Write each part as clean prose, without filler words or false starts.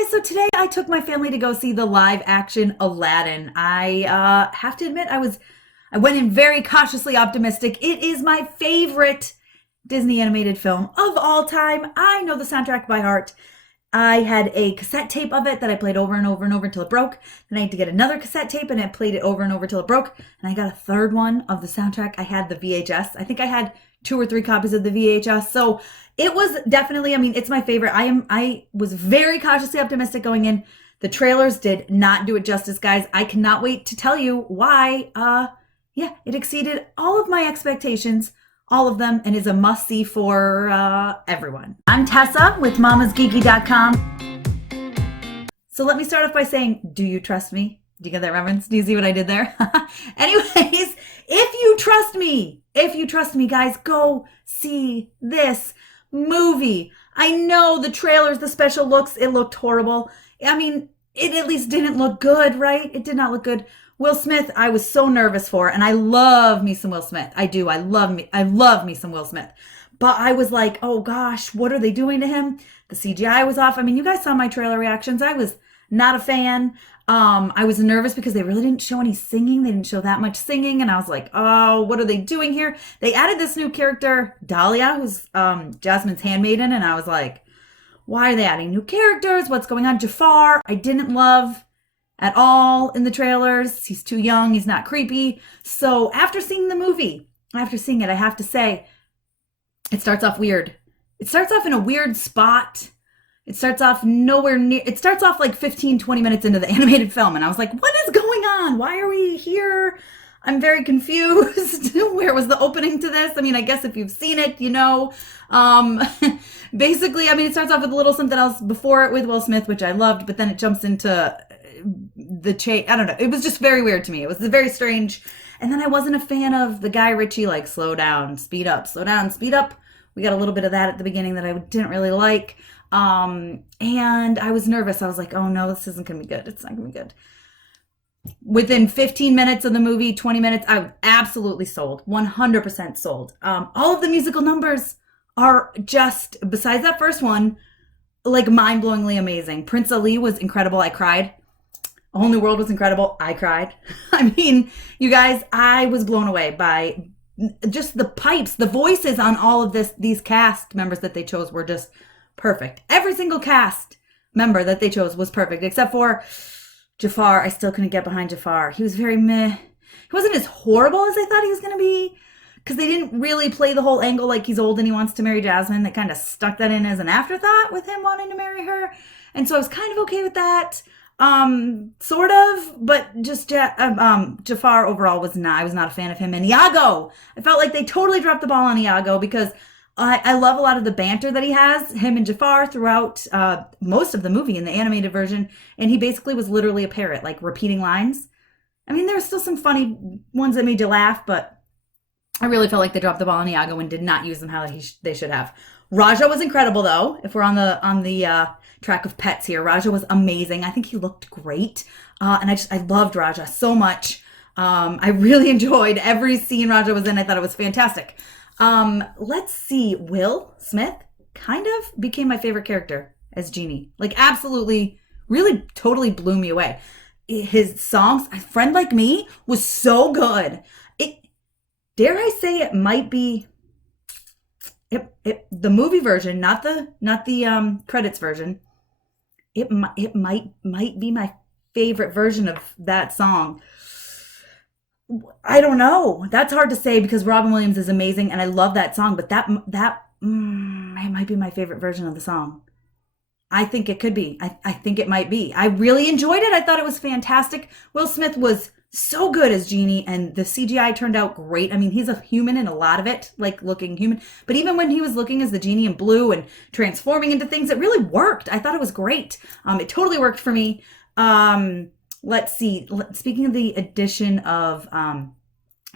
guys, so today I took my family to go see the live action Aladdin. I have to admit I went in very cautiously optimistic. It is my favorite Disney animated film of all time. I know the soundtrack by heart. I had a cassette tape of it that I played over and over and over until it broke. Then I had to get another cassette tape and I played it over and over till it broke. And I got a third one of the soundtrack. I had the VHS. I think I had two or three copies of the VHS. So it was definitely, it's my favorite. I was very cautiously optimistic going in. The trailers did not do it justice, guys. I cannot wait to tell you why. Yeah, it exceeded all of my expectations, all of them, and is a must-see for everyone. I'm Tessa with mamasgeeky.com. So let me start off by saying, do you trust me? Do you get that reference? Do you see what I did there? Anyways, if you trust me, guys, go see this movie. I know the trailers, the special looks, it looked horrible. It at least didn't look good, right? It did not look good. Will Smith, I was so nervous for, and I love me some Will Smith. I do. I love me some Will Smith. But I was like, oh gosh, what are they doing to him? The CGI was off. You guys saw my trailer reactions. I was not a fan. I was nervous because they really didn't show any singing. They didn't show that much singing. And I was like, oh, what are they doing here? They added this new character, Dahlia, who's Jasmine's handmaiden. And I was like, why are they adding new characters? What's going on? Jafar, I didn't love at all in the trailers. He's too young. He's not creepy. So after seeing the movie, I have to say, it starts off weird. It starts off in a weird spot. It starts off nowhere near, it starts off like 15, 20 minutes into the animated film. And I was like, what is going on? Why are we here? I'm very confused. Where was the opening to this? I guess if you've seen it, you know. Basically, it starts off with a little something else before it with Will Smith, which I loved, but then it jumps into the chase. I don't know. It was just very weird to me. It was very strange. And then I wasn't a fan of the Guy Ritchie, like, slow down, speed up, slow down, speed up. We got a little bit of that at the beginning that I didn't really like. And I was nervous. I was like, oh no, this isn't going to be good. It's not going to be good. Within 15 minutes of the movie, 20 minutes, I was absolutely sold. 100% sold. All of the musical numbers are just, besides that first one, like mind-blowingly amazing. Prince Ali was incredible. I cried. A Whole New World was incredible. I cried. You guys, I was blown away by just the pipes, the voices on all of these cast members that they chose were just perfect. Every single cast member that they chose was perfect, except for Jafar. I still couldn't get behind Jafar. He was very meh. He wasn't as horrible as I thought he was going to be, because they didn't really play the whole angle like he's old and he wants to marry Jasmine. They kind of stuck that in as an afterthought with him wanting to marry her. And so I was kind of okay with that. Sort of, but just Jafar overall I was not a fan of him. And Iago, I felt like they totally dropped the ball on Iago, because I love a lot of the banter that he has, him and Jafar, throughout most of the movie in the animated version. And he basically was literally a parrot, like repeating lines. There were still some funny ones that made you laugh, but I really felt like they dropped the ball on Iago and did not use them how they should have. Raja was incredible, though. If we're on the track of pets here, Raja was amazing. I think he looked great, and I loved Raja so much. I really enjoyed every scene Raja was in. I thought it was fantastic. Let's see. Will Smith kind of became my favorite character as Genie. Like, absolutely, really, totally blew me away. His songs, "A Friend Like Me," was so good. Dare I say, it might be the movie version, not the credits version. It might be my favorite version of that song. I don't know. That's hard to say, because Robin Williams is amazing and I love that song, but it might be my favorite version of the song. I think it could be. I think it might be. I really enjoyed it. I thought it was fantastic. Will Smith was so good as Genie, and the CGI turned out great. He's a human in a lot of it, like looking human. But even when he was looking as the Genie in blue and transforming into things, it really worked. I thought it was great. It totally worked for me. Let's see. Speaking of the addition of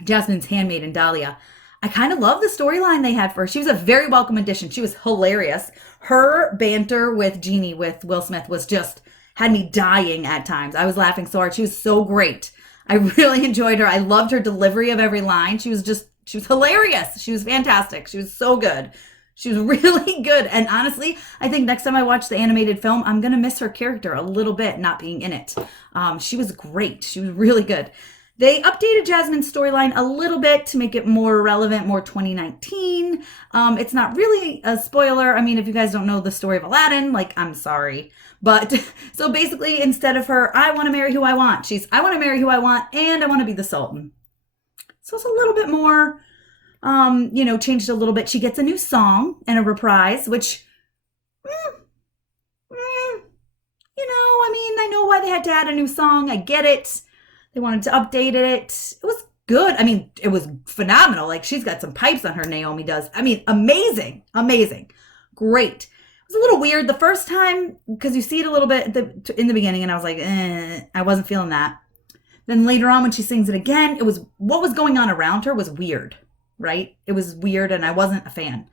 Jasmine's handmaid and Dahlia, I kind of love the storyline they had for her. She was a very welcome addition. She was hilarious. Her banter with Genie, with Will Smith, was just, had me dying at times. I was laughing so hard. She was so great. I really enjoyed her. I loved her delivery of every line. She was hilarious. She was fantastic. She was so good. She was really good. And honestly, I think next time I watch the animated film, I'm going to miss her character a little bit not being in it. She was great. She was really good. They updated Jasmine's storyline a little bit to make it more relevant, more 2019. It's not really a spoiler. I mean, if you guys don't know the story of Aladdin, like, I'm sorry. But so basically, instead of her, I want to marry who I want, she's, I want to marry who I want and I want to be the Sultan. So it's a little bit more, changed a little bit. She gets a new song and a reprise, which, I mean, I know why they had to add a new song. I get it. They wanted to update it. It was good. I mean, it was phenomenal. Like, she's got some pipes on her, Naomi does. I mean, amazing, amazing, great. It was a little weird the first time because you see it a little bit in the beginning, and I was like, I wasn't feeling that. Then later on when she sings it again, it was what was going on around her was weird, right? It was weird, and I wasn't a fan.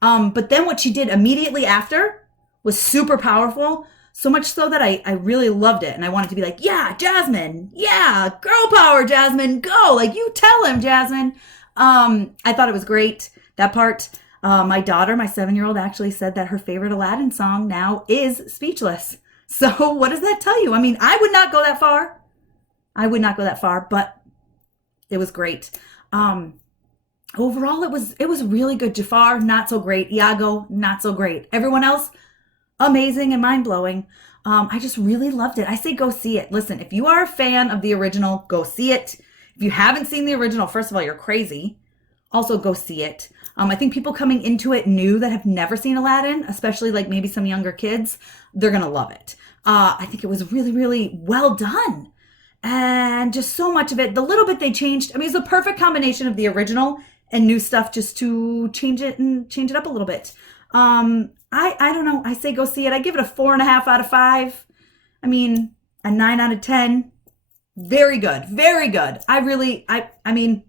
But then what she did immediately after was super powerful. So much so that I really loved it. And I wanted to be like, yeah, Jasmine. Yeah, girl power, Jasmine. Go. Like, you tell him, Jasmine. I thought it was great. That part. My daughter, my 7-year-old, actually said that her favorite Aladdin song now is Speechless. So what does that tell you? I mean, I would not go that far. But it was great. Overall, it was really good. Jafar, not so great. Iago, not so great. Everyone else, amazing and mind-blowing. I just really loved it. I say go see it. Listen, if you are a fan of the original, go see it. If you haven't seen the original, first of all, you're crazy. Also, go see it. I think people coming into it new that have never seen Aladdin, especially like maybe some younger kids, they're going to love it. I think it was really, really well done. And just so much of it, the little bit they changed, I mean, it's a perfect combination of the original and new stuff just to change it up a little bit. I don't know. I say go see it. I give it a 4.5 out of 5. I mean, a 9 out of 10. Very good. Very good. I mean,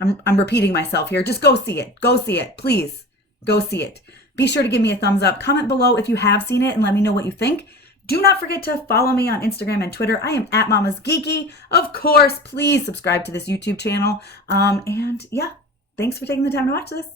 I'm repeating myself here. Just go see it. Go see it. Please go see it. Be sure to give me a thumbs up. Comment below if you have seen it and let me know what you think. Do not forget to follow me on Instagram and Twitter. I am at Mama's Geeky. Of course, please subscribe to this YouTube channel. And yeah, thanks for taking the time to watch this.